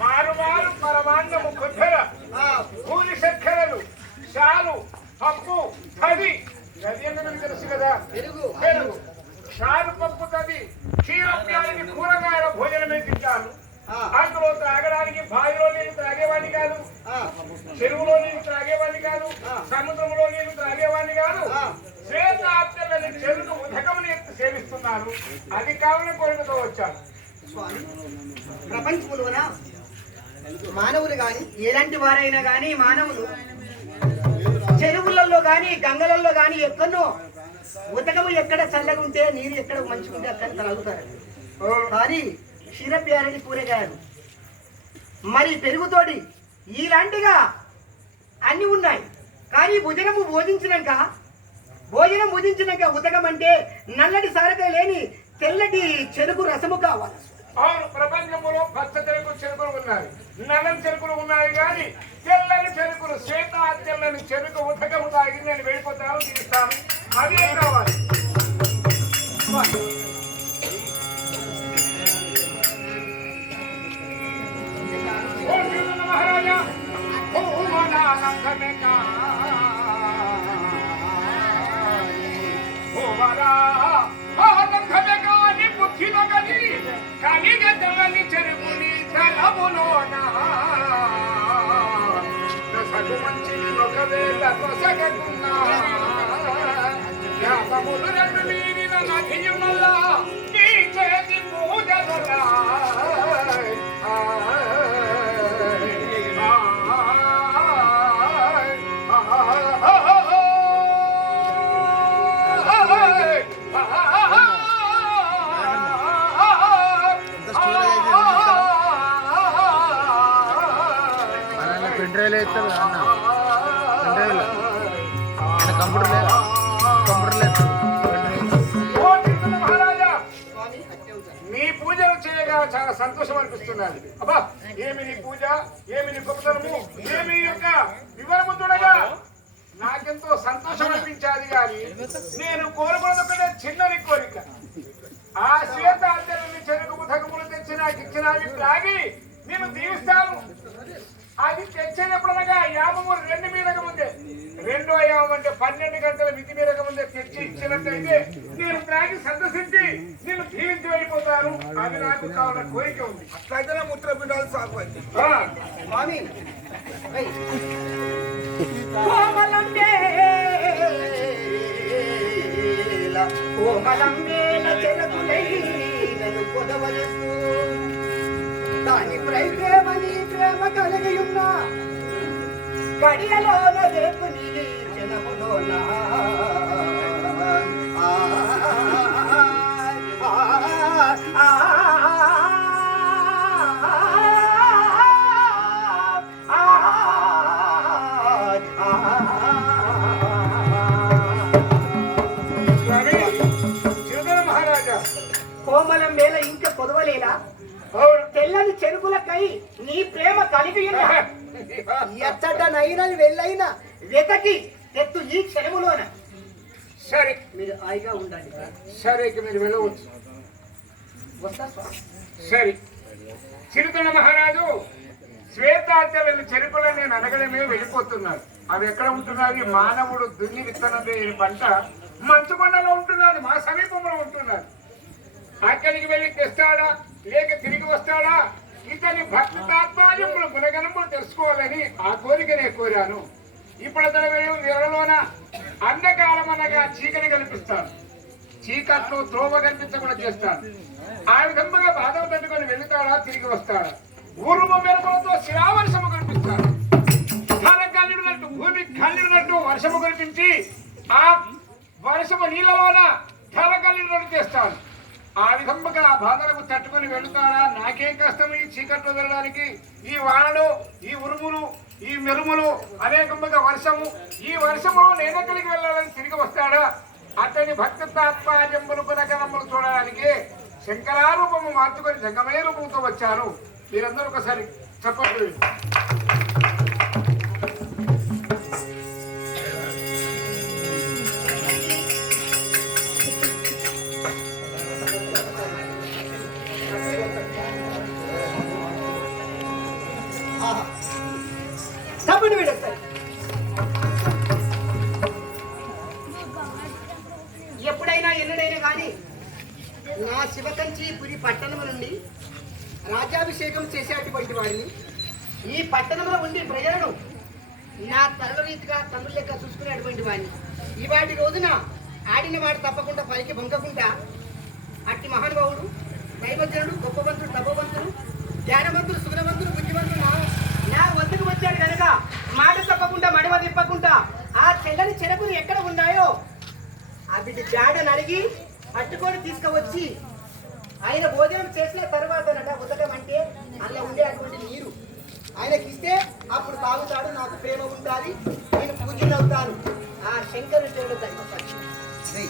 మారు మారు పరమాన్నము కొద్దర పూరి చక్కెరలు చాలు పప్పు తది గది ఎందుకు తెలుసు కదా పెరుగు చారు పప్పు తది క్షీరప్యానికి కూరగాయల భోజనమే తింటాను. అందులో త్రాగడానికి బావిలో నీళ్ళు త్రాగేవాడిని కాదు, చెరువులో నీళ్ళు త్రాగేవాడిని కాదు, సముద్రంలో నీళ్ళు త్రాగేవాడిని కాదు. శ్వేతార్చలని చెరుకు ఉదకముని సేవిస్తున్నారు. అది కావున కోరికతో వచ్చాను. ప్రపంచములోన మానవులు గాని ఎలాంటి వారైనా గాని మానవులు చెరువులలో గాని గంగలలో గాని ఎక్కడో ఉతకము ఎక్కడ చల్లగా ఉంటే నీరు ఎక్కడ మంచుకుంటే అక్కడ తాగుతారు. కానీ క్షీరప్యారని కూరగాయలు మరి పెరుగుతోటి ఇలాంటిగా అన్ని ఉన్నాయి. కానీ భోజనం భుజించినాక ఉతకం అంటే నల్లటి సారక లేని తెల్లటి చెరుకు రసము కావాలి. అవును, ప్రపంచంలో పచ్చ చెరుకులు ఉన్నాయి, నల్లని చెరుకులు ఉన్నాయి. కానీ తెల్లని చెరుకులు శ్వేత తెల్లని చెరుకు ఉతకము తాగి నేను వెళ్ళిపోతాను, తీస్తాను. అదే కావాలి. మహారాజా కలిగని చెరుకుని తలములోనా మంచిది ఒకవేళ కొసగకున్నా యాపములు రెండు మీరిన నదియునల్లా నీ చేతి పూజలులా నీ పూజలు చేయగా చాలా సంతోషం అనిపిస్తున్నది. అబ్బా, ఏమి నీ పూజ, ఏమి నీ గొప్పతనము, ఏమి యొక్క వివరము చూడగా నాకెంతో సంతోషం అనిపించాది. కానీ నేను కోరుకున్నది ఒకటే చిన్నది కోరిక. ఆ శ్వేత అద్దెలని చెరుకు ఉదకములు తెచ్చి నాకు ఇచ్చినవి త్రాగి నేను దీవిస్తాను. అది తెచ్చినప్పుడనగా యామము 2 మీరక ముందే, 2వ యామం అంటే 12 గంటల మితి మీరక ముందే తెచ్చి ఇచ్చినట్లయితే నేను త్రాగి సందర్శించి నేను దీవించి వెళ్ళిపోతాను. అది నాకు కావాల కోరిక ఉంది. అట్లయితే ముద్ర బిడ్డలు సాగు అయింది. దాని ప్రేమని ప్రేమ కలిగి ఉన్నా గడియలోన రేపుని జనములోన కోమలం వేళ ఇంకా పొదవలేలా తెల్లని చెరుకులకై నీ ప్రేమ కలిగి ఎచ్చటనైనా వెళ్ళైనా వెతకి ఎత్తు ఈ క్షణములోన. సరే, మీరు హాయిగా ఉండండి. సరే, మీరు వెళ్ళవచ్చు. సరే, చిరుతల మహారాజు శ్వేతాచలని చెరుకులను నేను అనగడమే వెళ్ళిపోతున్నాను. అవి ఎక్కడ ఉంటున్నది? మానవుడు దున్ని విత్తనం లేని పంట మంచుకొండలో ఉంటున్నది, మా సమీపంలో ఉంటున్నది. అక్కడికి వెళ్ళి తెస్తాడా లేక తిరిగి వస్తాడా? ఇతని భక్తాత్మాయములు గుణగణములు తెలుసుకోవాలని ఆ కోరికనే కోరాను. ఇప్పుడు అతను విరలోన అంధకాలం అనగా చీకటి కల్పిస్తాను, చీకట్లో త్రోవ కనిపించకుండా చేస్తాను. ఆ విధంగా బాధలు తట్టుకొని వెళుతాడా తిరిగి వస్తాడా? ఊరుమ మెరుపులతో శిలావర్షము కనిపిస్తాడు. ధర కలిగినట్టు భూమి కలిగినట్టు వర్షము కనిపించి ఆ వర్షము నీళ్ళలోన ధర కలిగినట్టు చేస్తాను. ఆ విధంగా ఆ బాధలకు తట్టుకొని వెళుతారా? నాకేం కష్టం ఈ చీకట్లో వెళ్ళడానికి. ఈ వానలు, ఈ ఉరుములు, ఈ మెరుములు, అనేకంగా వర్షము, ఈ వర్షములో నేనెక్కడికి వెళ్ళాలని తిరిగి వస్తాడా? అతని భక్తి తాత్పర్యములు గుణగణములు చూడడానికి శంకరారూపము మార్చుకొని జంగమయ్య రూపంతో వచ్చాను. మీరందరూ ఒకసారి చెప్పండి. రమ్మండి వీడు ఒకసారి. ఎప్పుడైనా ఎన్నడైనా కానీ నా శివకంచిపురి పట్టణం నుండి రాజ్యాభిషేకం చేసేటువంటి వాడిని ఈ పట్టణంలో ఉండి ప్రజలను నా తరగ రీతిగా తమ్ముళ్ళ లెక్క చూసుకునేటువంటి వాడిని ఇవాటి రోజున ఆడిన వాడు తప్పకుండా పైకి బొంకకుండా అట్టి మహానుభావుడు దైవజనుడు గొప్పవంతుడు తపవంతుడు జ్ఞానవంతుడు సుగుణవంతుడు బుద్ధివంతుడు నా వద్దకు వచ్చాడు కనుక మాట తప్పకుండా మడవ తిప్పకుండా ఆ చెల్లని చెరకులు ఎక్కడ ఉన్నాయో ఆ బిడ్డ జాడని అడిగి పట్టుకొని తీసుకువచ్చి ఆయన భోజనం చేసిన తర్వాతనట ఉతకం అంటే అలా ఉండే అటువంటి నీరు ఆయనకి ఇస్తే అప్పుడు తాగుతాడు నాకు ప్రేమ ఉండాలి నేను పూజనవుతాను ఆ శంకరుడు దేవుడు దైవ